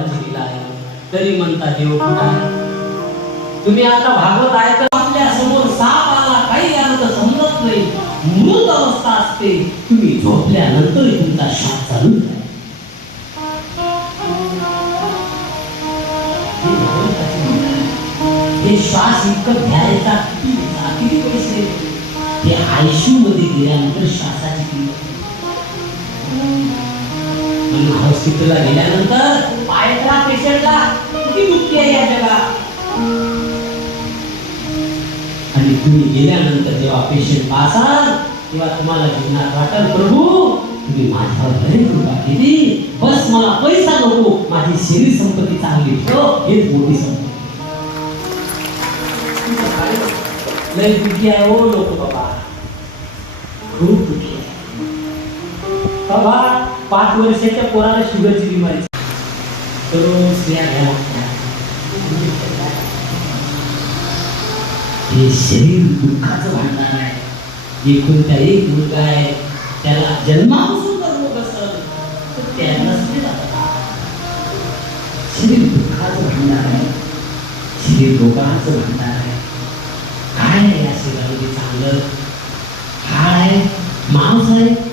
अर्थ दिला आहे. तरी म्हणता देव कुठे तुम्ही आता भागवत आहे तर आपल्यासमोर साप आला काही अर्थ समजत नाही. मृत अवस्था असते. तुम्ही झोपल्यानंतर तुमचा श्वास चालू हे श्वास इतकं घ्यायचा किती पैसे हे आयशू मध्ये गेल्यानंतर श्वासाची किंमत म्हणून हॉस्पिटलला गेल्यानंतर पायत्रा पेशंटला किती दुःखी आहे या जगात. आणि तुम्ही गेल्यानंतर जेव्हा पेशंट पासाल तेव्हा तुम्हाला जीवनात वाटल प्रभू तुम्ही माझ्यावर लय कृपा केली. बस मला पैसा नको. माझी शरीर संपत्ती चांगली ठेव. हेच मोठी संपत्ती. लय दुःखी आहे हो लोक बाबा. खूप दुःखी आहे. बाबा पाच वर्षाच्या पोराला शुगरची बिमारी तर स्त्रिया घ्या हे शरीर दुःखाचं भांडार आहे. जे कोणत्या एक मुलगा आहे त्याला जन्मापासून कर्म रोग असेल तर शरीर दुःखाचं भांडार आहे. शरीर रोगाचं भांडार आहे. काय आहे या शरीरामध्ये चांगलं? हाड आहे मांस आहे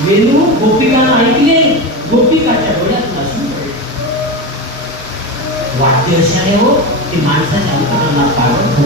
वेणू गोपिकानं ऐकले गोपिकाच्या डोळ्यात लसून पडले. वाद्य असे हो ते माणसाच्या अंतकरणात पाडत